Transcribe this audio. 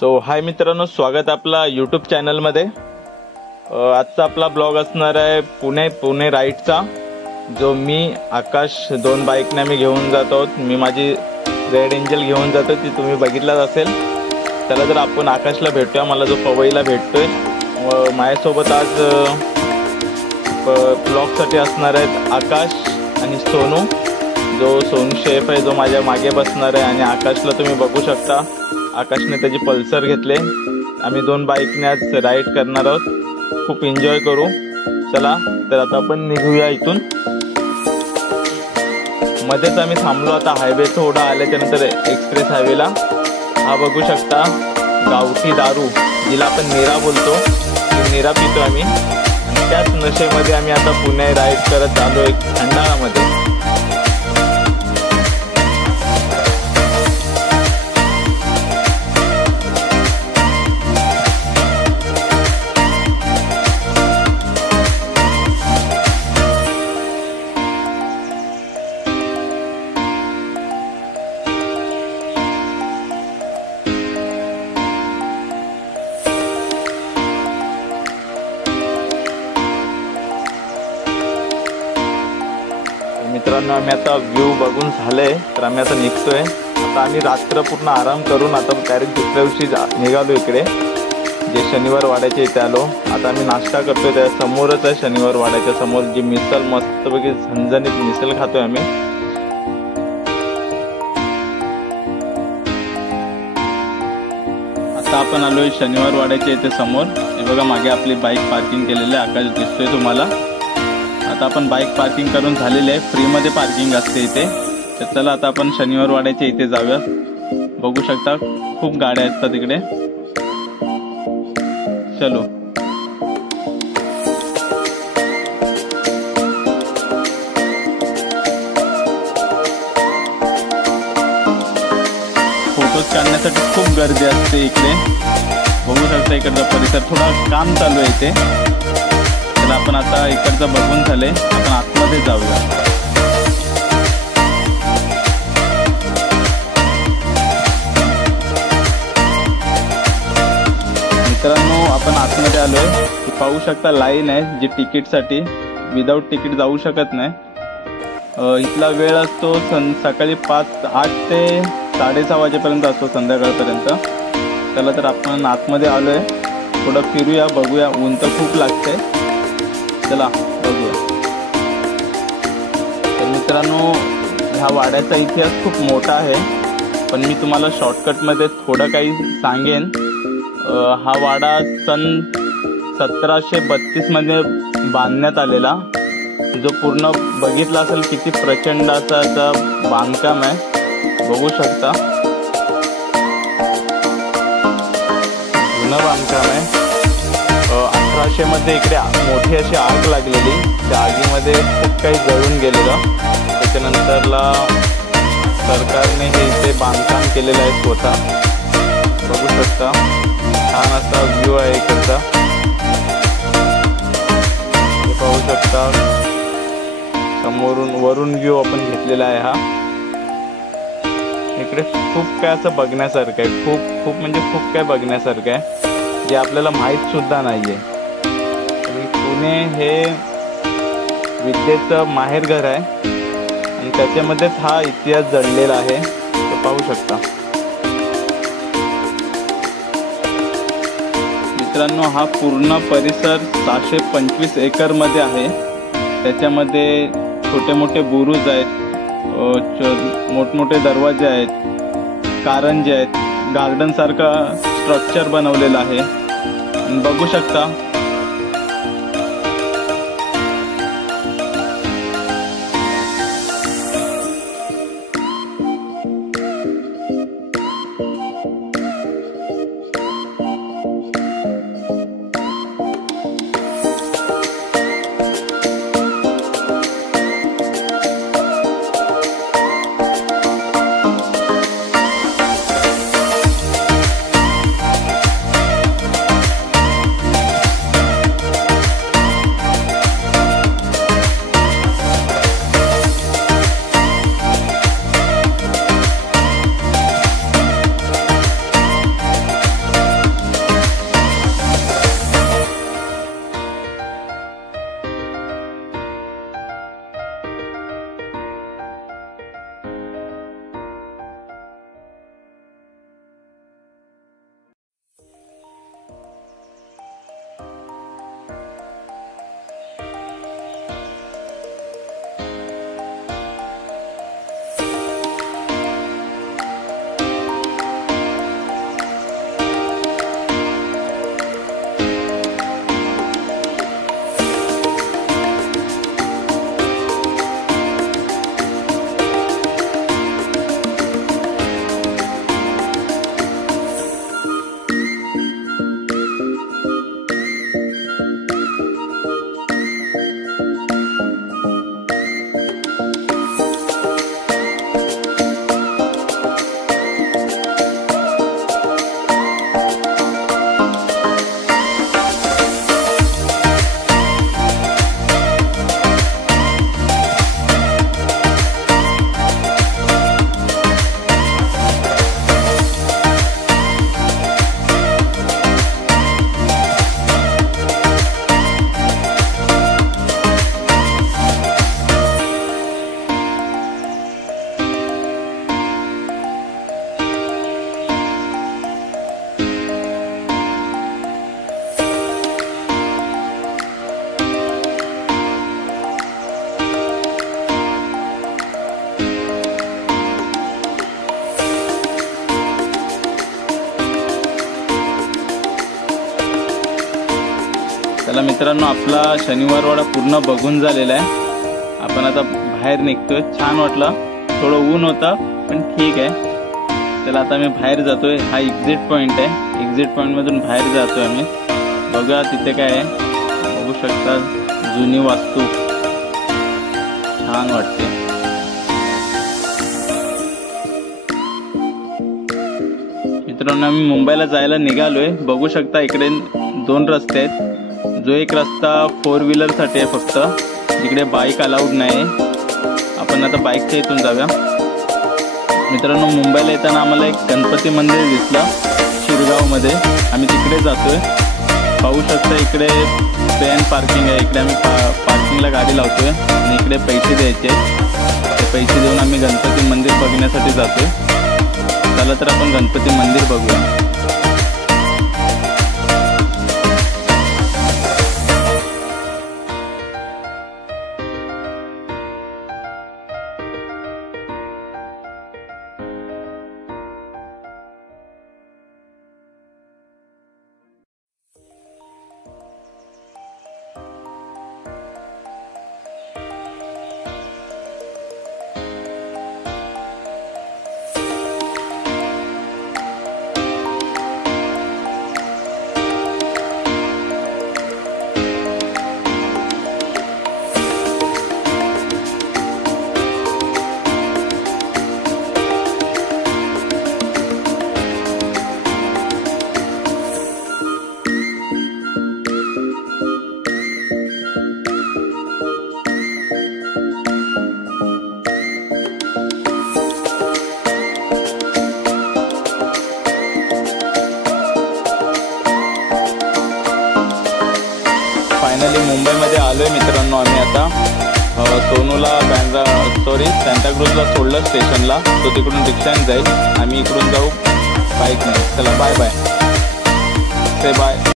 So हाय मित्रांनो, स्वागत आपला यूट्यूब चॅनलमध्ये। आजचा आपला ब्लॉग असणार आहे पुणे राईडचा, जो मी आकाश दोन बाईकने मी घेऊन जात आहोत। मी माझी रेड एंजल घेऊन जातो, ती तुम्ही बघितलाच असेल। चला तर आपण आकाशला भेटूया, मला जो पवईला भेटतोय। व माझ्यासोबत आज ब्लॉगसाठी असणार आहेत आकाश आणि सोनू, जो सोनू शेफ आहे, जो माझ्या मागे बसणार आहे। आणि आकाशला तुम्ही बघू शकता, आकाशने त्याची पल्सर घेतले। आम्ही दोन बाईकने आज राईड करणार आहोत, खूप एन्जॉय करू। चला तर आता आपण निघूया इथून। मध्येच आम्ही थांबलो, आता हायवे थोडा आल्याच्या नंतर एक्सप्रेस हायवेला हा बघू शकता गावठी दारू, जिला आपण नीरा बोलतो, नीरा पितो आम्ही। आणि त्याच नशेमध्ये आम्ही आता पुणे राईड करत आलो एक खंडाळामध्ये। मित्रांनो, आम्ही आता व्ह्यू बघून झाले, तर आम्ही आता निघतोय। आता आम्ही रात्र पूर्ण आराम करून आता डायरेक्ट दुसऱ्या दिवशी निघालो इकडे, जे शनिवार वाड्याच्या इथे आलो। आता आम्ही नाश्ता करतोय, त्या समोरच आहे शनिवार वाड्याच्या समोर जी मिसल, मस्तपैकी झणझणीत मिसल खातोय आम्ही। आता आपण आलोय शनिवार वाड्याच्या इथे समोर। हे बघा, मागे आपली बाईक पार्किंग केलेली आहे, आकाश दिसतोय तुम्हाला। आता आपण बाईक पार्किंग करून झालेली आहे, फ्रीमध्ये पार्किंग असते इथे। तर चला आता आपण शनिवार वाड्याच्या इथे जाऊया। बघू शकता खूप गाड्या असतात इकडे, चलो। फोटोज काढण्यासाठी खूप गर्दी असते इकडे। बघू शकता इकडचा परिसर, थोडा काम चालू आहे इथे। तर आपण आता इकडचं बघून झाले, आपण आतमध्ये जाऊया। मित्रांनो, आपण आतमध्ये आलोय, पाहू शकता लाईन आहे जी तिकीटसाठी, विदाऊट तिकीट जाऊ शकत नाही। इथला वेळ असतो सकाळी 8 ते 6:30 वाजेपर्यंत असतो, संध्याकाळपर्यंत। चला तर आपण आतमध्ये आलोय, थोडं फिरूया, बघूया। ऊन तर खूप लागते, चला बघूया। तर मित्रांनो, ह्या वाड्याचा इतिहास खूप मोठा आहे, पण मी तुम्हाला शॉर्टकटमध्ये थोडं काही सांगेन। हा वाडा सन 1732 मध्ये बांधण्यात आलेला, जो पूर्ण बघितला असेल किती प्रचंड असा बांधकाम आहे, बघू शकता। जुनं बांधकाम आहे। 1800 मध्ये इकडे मोठी अशी आग लागलेली, त्या आगीमध्ये खूप काही जळून गेलेलं। त्याच्यानंतरला सरकारने हे इथे बांधकाम केलेलं आहे स्वतः, बघू शकता। छान असा व्ह्यू आहे इकडचा, हे पाहू शकता। समोरून वरून व्ह्यू आपण घेतलेला आहे हा। इकडे खूप काय असं बघण्यासारखं आहे, खूप म्हणजे खूप काय बघण्यासारखं आहे, जे आपल्याला माहीत सुद्धा नाहीये। पुणे हे विद्येचं माहेरघर आहे, आणि त्याच्यामध्येच हा इतिहास जडलेला आहे, तो पाहू शकता। मित्रांनो, हा पूर्ण परिसर 625 एकर मध्ये आहे। त्याच्यामध्ये छोटे मोठे बुरुज आहेत, मोठमोठे दरवाजे आहेत, कारंजे आहेत, गार्डन सारखा स्ट्रक्चर बनवलेलं आहे, बघू शकता। चला मित्रांनो, आपला शनिवारवाडा पूर्ण बघून झालेला आहे. आपण आता बाहेर निघतोय. छान वाटलं, थोडं ऊन होतं पण ठीक आहे. चला आता मी बाहेर जातोय. हा एक्झिट पॉइंट आहे. एक्झिट पॉइंट मधून बाहेर जातोय आम्ही. बघा तिथे काय आहे, बघू शकता जुनी वास्तू, छान वाटते. मित्रांनो, आम्ही मुंबईला जायला निघालोय. बघू शकता इकडे 2 रस्ते आहेत. जो एक रस्ता 4 व्हीलरसाठी आहे फक्त, जिकडे बाईक अलाउड नाही. आपण आता बाईकच्या इथून जाऊया. मित्रांनो, मुंबईला येताना आम्हाला एक गणपती मंदिर दिसलं शिरगावमध्ये. आम्ही तिकडे जातोय. पाहू शकता इकडे पे अँड पार्किंग आहे. इकडे आम्ही पार्किंगला गाडी लावतोय आणि इकडे पैसे द्यायचे. ते पैसे देऊन आम्ही गणपती मंदिर बघण्यासाठी जातोय. चला तर आपण गणपती मंदिर बघूया. फायनली मुंबईमध्ये आलोय मित्रांनो. आम्ही आता सोनूला सांताक्रूजला सोडलं स्टेशनला. तो तिकडून रिक्षाने जाईल, आम्ही इकडून जाऊ बाईकने. चला बाय बाय, से बाय.